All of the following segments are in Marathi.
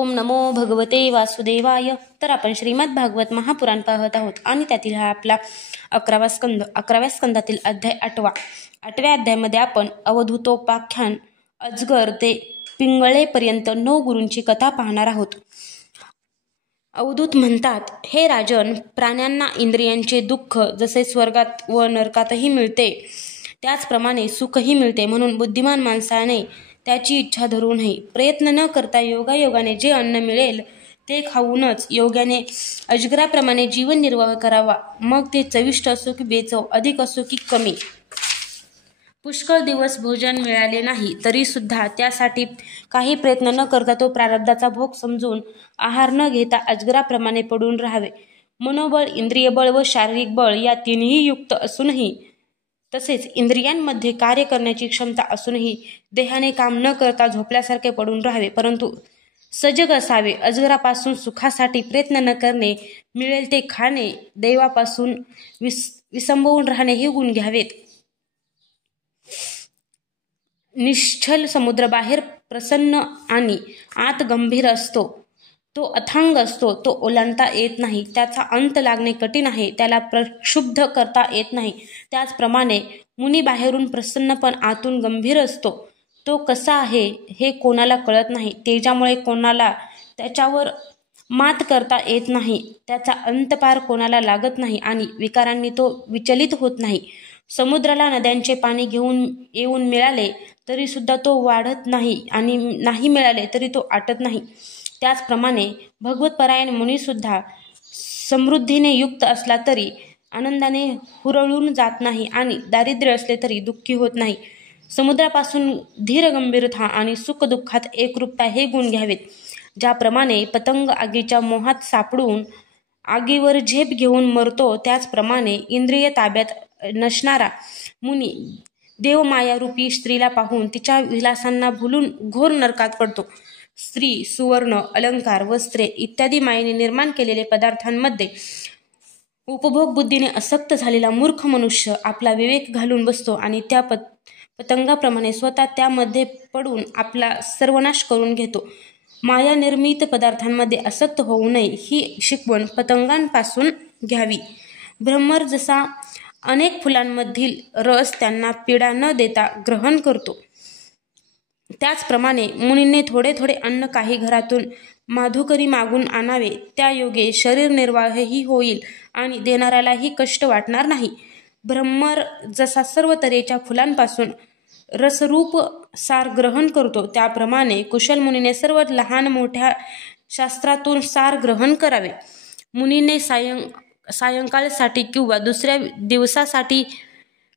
ओम नमो भगवते वासुदेवाय. तर आपण श्रीमद भागवत महापुराण पाहत आहोत आणि त्यातील हा आपला 11व्या स्कंदातील अध्याय 8व्या अध्यायामध्ये आपण अवधूतोपाख्यान अजगर ते पिंगळेपर्यंत 9 गुरूंची कथा पाहणार आहोत. अवधूत म्हणतात, हे राजन, प्राण्यांना इंद्रियांचे दुःख जसे स्वर्गात व नरकातही मिळते त्याचप्रमाणे सुखही मिळते. म्हणून बुद्धिमान माणसाने त्याची इच्छा धरू नये. प्रयत्न न करता योगायोगाने जे अन्न मिळेल ते खाऊनच योग्याने अजगराप्रमाणे जीवन निर्वाह करावा. मग ते चविष्ट असो की बेचव, अधिक असो की कमी. पुष्कळ दिवस भोजन मिळाले नाही तरी सुद्धा त्यासाठी काही प्रयत्न न करता तो प्रारब्धाचा भोग समजून आहार न घेता अजगराप्रमाणे पडून राहावे. मनोबळ, इंद्रियबळ व शारीरिक बळ या तिन्ही युक्त असूनही, तसेच इंद्रियांमध्ये कार्य करण्याची क्षमता असूनही देहाने काम न करता झोपल्यासारखे पडून राहावे. परंतु सजग असावे. अजगरापासून सुखासाठी प्रयत्न न करणे, मिळेल ते खाणे, दैवापासून विसंबवून राहणे हे गुण घ्यावेत. निश्चल समुद्र बाहेर प्रसन्न आणि आत गंभीर असतो. तो अथांग असतो. तो ओलांडता येत नाही. त्याचा अंत लागणे कठीण आहे. त्याला प्रक्षुब्ध करता येत नाही. त्याचप्रमाणे मुनी बाहेरून प्रसन्न पण आतून गंभीर असतो. तो कसा आहे हे कोणाला कळत नाही. तेजामुळे कोणाला त्याच्यावर मात करता येत नाही. त्याचा अंतपार कोणाला लागत नाही आणि विकारांनी तो विचलित होत नाही. समुद्राला नद्यांचे पाणी घेऊन येऊन मिळाले तरी सुद्धा तो वाढत नाही आणि नाही मिळाले तरी तो आटत नाही. त्याचप्रमाणे भगवतपरायण मुनीसुद्धा समृद्धीने युक्त असला तरी आनंदाने हुरळून जात नाही आणि दारिद्र्य असले तरी दुःखी होत नाही. समुद्रापासून धीर गंभीरता आणि सुख दुःखात एकरूपता हे गुण घ्यावेत. ज्याप्रमाणे पतंग आगीच्या मोहात सापडून आगीवर झेप घेऊन मरतो, त्याचप्रमाणे इंद्रिय ताब्यात नसणारा मुनी देवमायारूपी स्त्रीला पाहून तिच्या विलासांना भुलून घोर नरकात पडतो. स्त्री, सुवर्ण, अलंकार, वस्त्रे इत्यादी मायेने निर्माण केलेले पदार्थांमध्ये उपभोग बुद्धीने आसक्त झालेला मूर्ख मनुष्य आपला विवेक घालून बसतो आणि त्या पतंगाप्रमाणे स्वतः त्यामध्ये पडून आपला सर्वनाश करून घेतो. माया निर्मित पदार्थांमध्ये आसक्त होऊ नये ही शिकवण पतंगांपासून घ्यावी. भ्रमर जसा अनेक फुलांमधील रस त्यांना पीडा न देता ग्रहण करतो, त्याचप्रमाणे मुनींनी थोडे थोडे अन्न काही घरातून माधुकरी मागून आणावे. त्या योगे शरीर निर्वाहही होईल आणि देणाऱ्यालाही कष्ट वाटणार नाही. भ्रमर जसा सर्व तऱ्हेच्या फुलांपासून रसरूप सार ग्रहण करतो, त्याप्रमाणे कुशल मुनीने सर्व लहान मोठ्या शास्त्रातून सार ग्रहण करावे. मुनीने सायंकाळसाठी किंवा दुसऱ्या दिवसासाठी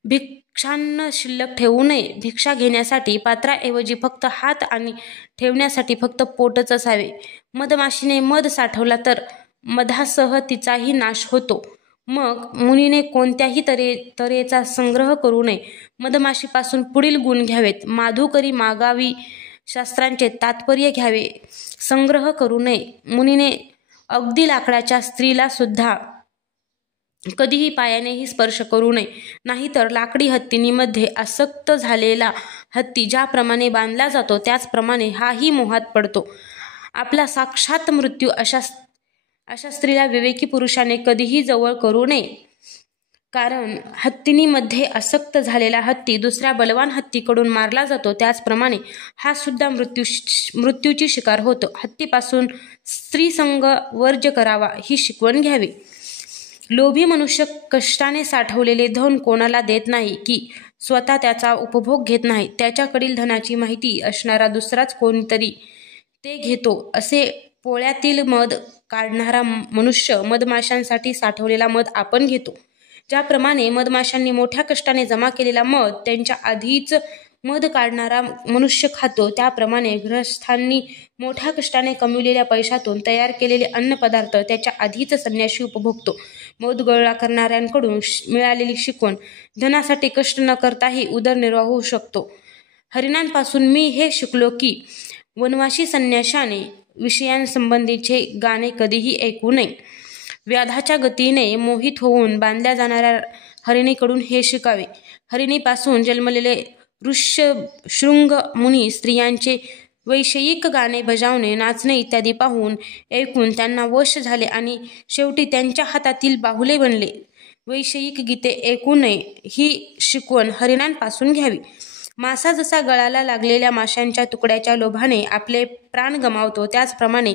भिक्षान्न शिल्लक ठेवू नये. भिक्षा घेण्यासाठी पात्राऐवजी फक्त हात आणि ठेवण्यासाठी फक्त पोटच असावे. मधमाशीने मध साठवला तर मधासह तिचाही नाश होतो. मग मुनीने कोणत्याही तऱ्हेचा संग्रह करू नये. मधमाशीपासून पुढील गुण घ्यावेत. माधुकरी मागावी, शास्त्रांचे तात्पर्य घ्यावे, संग्रह करू नये. मुनीने अगदी लाकडाच्या स्त्रीला सुद्धा कधीही पायानेही स्पर्श करू नये. नाहीतर लाकडी हत्तींमध्ये आसक्त झालेला हत्ती ज्याप्रमाणे बांधला जातो त्याचप्रमाणे हाही मोहात पडतो. आपला साक्षात मृत्यू अशा स्त्रीला विवेकी पुरुषाने कधीही जवळ करू नये. कारण हत्तींमध्ये आसक्त झालेला हत्ती दुसऱ्या बलवान हत्तीकडून मारला जातो, त्याचप्रमाणे हा सुद्धा मृत्यूची शिकार होतो. हत्तीपासून स्त्रीसंग वर्ज्य करावा ही शिकवण घ्यावी. लोभी मनुष्य कष्टाने साठवलेले धन कोणाला देत नाही की स्वतः त्याचा उपभोग घेत नाही. त्याच्याकडील धनाची माहिती असणारा दुसराच कोणीतरी ते घेतो. असे पोळ्यातील मध काढणारा मनुष्य मधमाशांसाठी साठवलेला मध आपण घेतो. ज्याप्रमाणे मधमाशांनी मोठ्या कष्टाने जमा केलेला मध त्यांच्या आधीच मध काढणारा मनुष्य खातो, त्याप्रमाणे गृहस्थांनी मोठ्या कष्टाने कमविलेल्या पैशातून तयार केलेले अन्नपदार्थ त्याच्या आधीच संन्यासी उपभोगतो. मध गोळा करणाऱ्यांकडून मिळालेली शिकवण धनासाठी कष्ट न करताही उदरनिर्वाह होऊ शकतो. हरिणांपासून मी हे शिकलो की वनवासी संन्याशाने विषयांसंबंधीचे गाणे कधीही ऐकू नये. व्याधाच्या गतीने मोहित होऊन बांधल्या जाणाऱ्या हरिणीकडून हे शिकावे. हरिणीपासून जन्मलेले ऋष्यशृंग मुनी स्त्रियांचे वैषयिक गाणे बजावणे, नाचणे इत्यादी पाहून ऐकून त्यांना वश झाले आणि शेवटी त्यांच्या हातातील बाहुले बनले. वैषयिक गीते ऐकू नये ही शिकवण हरिणांपासून घ्यावी. मासा जसा गळाला लागलेल्या माशांच्या तुकड्याच्या लोभाने आपले प्राण गमावतो, त्याचप्रमाणे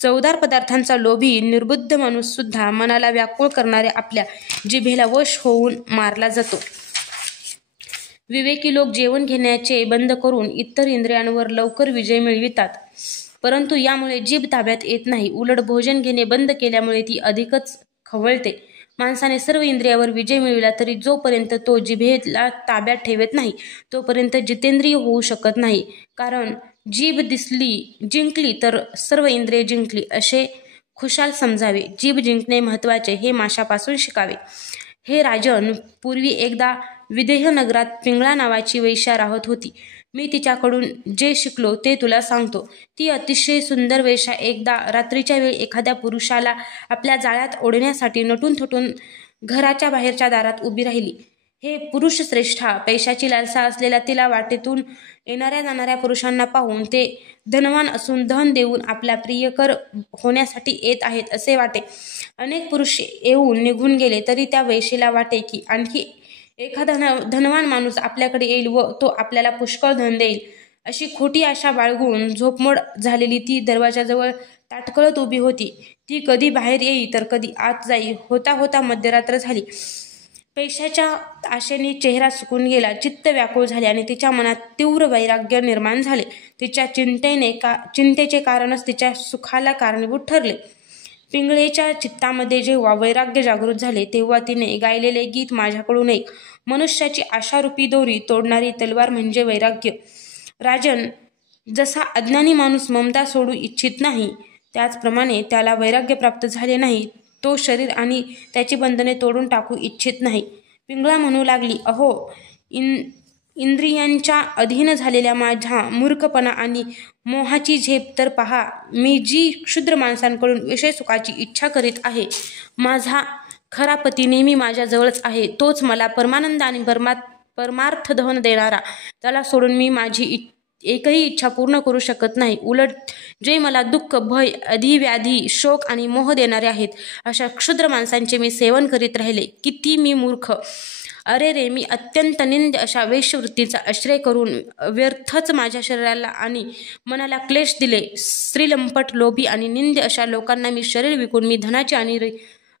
चवदार पदार्थांचा लोभी निर्बुद्ध माणूस सुद्धा मनाला व्याकुळ करणाऱ्या आपल्या जिभेला वश होऊन मारला जातो. विवेकी लोक जेवण घेण्याचे बंद करून इतर इंद्रियांवर लवकर विजय मिळवितात, परंतु यामुळे जीभ ताब्यात येत नाही. उलट भोजन घेणे बंद केल्यामुळे ती अधिकच खवळते. माणसाने सर्व इंद्रियावर विजय मिळविला तरी जोपर्यंत तो जिभेला ताब्यात ठेवत नाही तोपर्यंत जितेंद्रिय होऊ शकत नाही. कारण जीभ जिंकली तर सर्व इंद्रिये जिंकली असे खुशाल समजावे. जीभ जिंकणे महत्त्वाचे हे माशापासून शिकावे. हे राजन, पूर्वी एकदा विदेह नगरात पिंगळा नावाची वेश्या राहत होती. मी तिच्याकडून जे शिकलो ते तुला सांगतो. ती अतिशय सुंदर वेश्या एकदा रात्रीच्या वेळी एखाद्या पुरुषाला आपल्या जाळ्यात ओढण्यासाठी नटून थटून घराच्या बाहेरच्या दारात उभी राहिली. हे पुरुष श्रेष्ठा, पैशाची लालसा असलेल्या तिला वाटेतून येणाऱ्या जाणाऱ्या पुरुषांना पाहून ते धनवान असून धन देऊन आपल्या प्रियकर होण्यासाठी येत आहेत असे वाटे. अनेक पुरुष येऊन निघून गेले तरी त्या वेश्येला वाटे की आणखी एखादा धनवान माणूस आपल्याकडे येईल व तो आपल्याला पुष्कळ धन देईल. अशी खोटी आशा बाळगून झोपमोड झालेली ती दरवाजाजवळ ताटकळत उभी होती. ती कधी बाहेर येई तर कधी आत जाई. होता होता मध्यरात्र झाली. पैशाच्या आशेने चेहरा सुकून गेला, चित्त व्याकुळ झाले आणि तिच्या मनात तीव्र वैराग्य निर्माण झाले. तिच्या चिंतेचे कारणच तिच्या सुखाला कारणीभूत ठरले. पिंगळेच्या चित्तामध्ये जेव्हा वैराग्य जागृत झाले तेव्हा तिने गायलेले गीत माझ्याकडून ऐक. मनुष्याची आशारूपी दोरी तोडणारी तलवार म्हणजे वैराग्य. राजन, जसा अज्ञानी माणूस ममता सोडू इच्छित नाही त्याचप्रमाणे त्याला वैराग्य प्राप्त झाले नाही तो शरीर आणि त्याची बंधने तोडून टाकू इच्छित नाही. पिंगळा म्हणू लागली, अहो, इंद्रियांच्या अधीन झालेल्या माझ्या मूर्खपणा आणि मोहाची झेप तर पहा. मी जी क्षुद्र माणसांकडून विषय सुखाची इच्छा करीत आहे, माझा खरा पती नेहमी माझ्याजवळच आहे. तोच मला परमानंद आणि परमार्थ धन देणारा. त्याला सोडून मी माझी एकही इच्छा पूर्ण करू शकत नाही. उलट जे मला दुःख, भय, अधिव्याधी, शोक आणि मोह देणारे आहेत अशा क्षुद्र माणसांचे मी सेवन करीत राहिले. किती मी मूर्ख! अरे रे, मी अत्यंत निंद्य अशा वेश्यवृत्तीचा आश्रय करून व्यर्थच माझ्या शरीराला आणि मनाला क्लेश दिले. स्त्रीलंपट, लोभी आणि निंद्य अशा लोकांना मी शरीर विकून मी धनाची आणि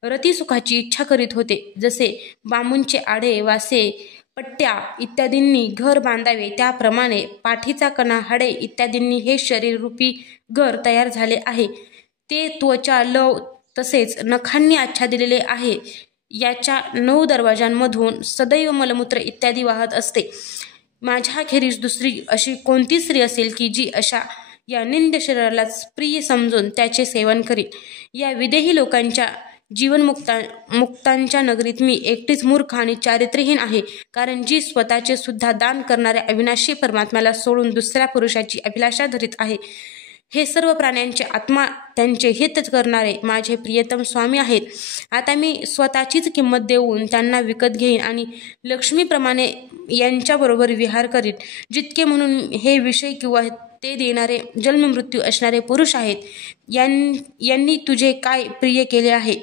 रतिसुखाची इच्छा करीत होते. जसे बांबूंचे आडे, वासे, पट्ट्या इत्यादींनी घर बांधावे त्याप्रमाणे पाठीचा कणा, हाडे इत्यादींनी हे शरीररूपी घर तयार झाले आहे. ते त्वचा, लव तसेच नखांनी आच्छादिलेले आहे. याच्या 9 दरवाजांमधून सदैव मलमूत्र इत्यादी वाहत असते. माझ्याखेरीज दुसरी अशी कोणती स्त्री असेल की जी अशा या निंद्य शरीरालाच प्रिय समजून त्याचे सेवन करील. या विदेही लोकांच्या जीवनमुक्तांच्या नगरीत मी एकटीच मूर्ख आणि चारित्र्यहीन आहे. कारण जी स्वतःचे सुद्धा दान करणाऱ्या अविनाशी परमात्म्याला सोडून दुसऱ्या पुरुषाची अभिलाषा धरीत आहे. हे सर्व प्राण्यांचे आत्मा त्यांचे हित करणारे माझे प्रियतम स्वामी आहेत. आता मी स्वतःचीच किंमत देऊन त्यांना विकत घेईन आणि लक्ष्मीप्रमाणे यांच्याबरोबर विहार करीन. जितके म्हणून हे विषय किंवा ते देणारे जन्ममृत्यू असणारे पुरुष आहेत, यांनी तुझे काय प्रिय केले आहे?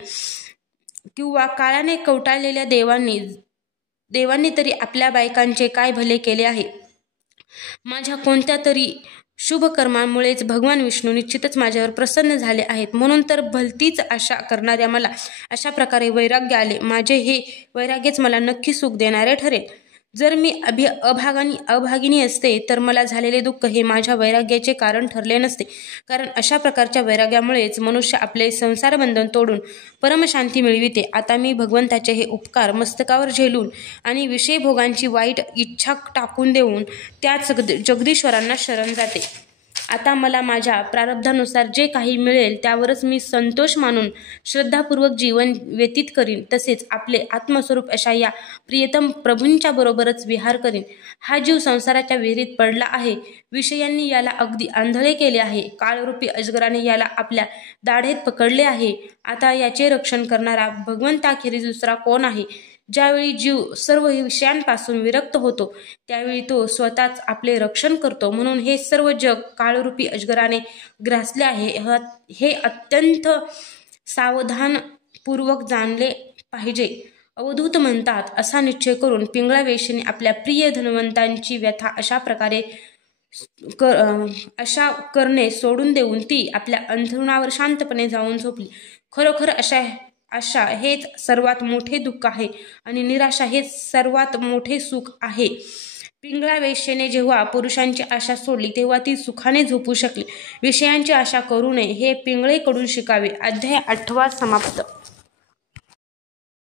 किंवा काळाने कवटाळलेल्या देवांनी तरी आपल्या बायकांचे काय भले केले आहे? माझ्या कोणत्या तरी शुभ कर्मामुळेच भगवान विष्णू निश्चितच माझ्यावर प्रसन्न झाले आहेत. म्हणून तर भलतीच आशा करणाऱ्या मला अशा प्रकारे वैराग्य आले. माझे हे वैराग्यच मला नक्की सुख देणारे ठरेल. जर मी अभागिनी असते तर मला झालेले दुःख हे माझ्या वैराग्याचे कारण ठरले नसते. कारण अशा प्रकारच्या वैराग्यामुळेच मनुष्य आपले संसारबंधन तोडून परमशांती मिळविते. आता मी भगवंताचे हे उपकार मस्तकावर झेलून आणि विषयभोगांची वाईट इच्छा टाकून देऊन त्याच जगदीश्वरांना शरण जाते. आता मला माझ्या प्रारब्धानुसार जे काही मिळेल त्यावरच मी संतोष मानून श्रद्धापूर्वक जीवन व्यतीत करीन. तसेच आपले आत्मस्वरूप अशा या प्रियतम प्रभूंच्या बरोबरच विहार करीन. हा जीव संसाराच्या विहिरीत पडला आहे. विषयांनी याला अगदी आंधळे केले आहे. काळरूपी अजगराने याला आपल्या दाढेत पकडले आहे. आता याचे रक्षण करणारा भगवंताखेरीज दुसरा कोण आहे? ज्यावेळी जीव सर्व विषयांपासून विरक्त होतो त्यावेळी तो स्वतःच आपले रक्षण करतो. म्हणून हे सर्व जग काळरूपी अजगराने ग्रासले आहे हे अत्यंत सावधानपूर्वक जाणले पाहिजे. अवधूत म्हणतात, असा निश्चय करून पिंगळा वेश्येने आपल्या प्रिय धनवंतांची व्यथा अशा करणे सोडून देऊन ती आपल्या अंथरुणावर शांतपणे जाऊन झोपली. खरोखर आशा हेच सर्वात मोठे दुःख आहे आणि निराशा हेच सर्वात मोठे सुख आहे. पिंगळा वेश्येने जेव्हा पुरुषांची आशा सोडली तेव्हा ती सुखाने झोपू शकली. विषयांची आशा करू नये हे पिंगळेकडून शिकावे. अध्याय 8 समाप्त.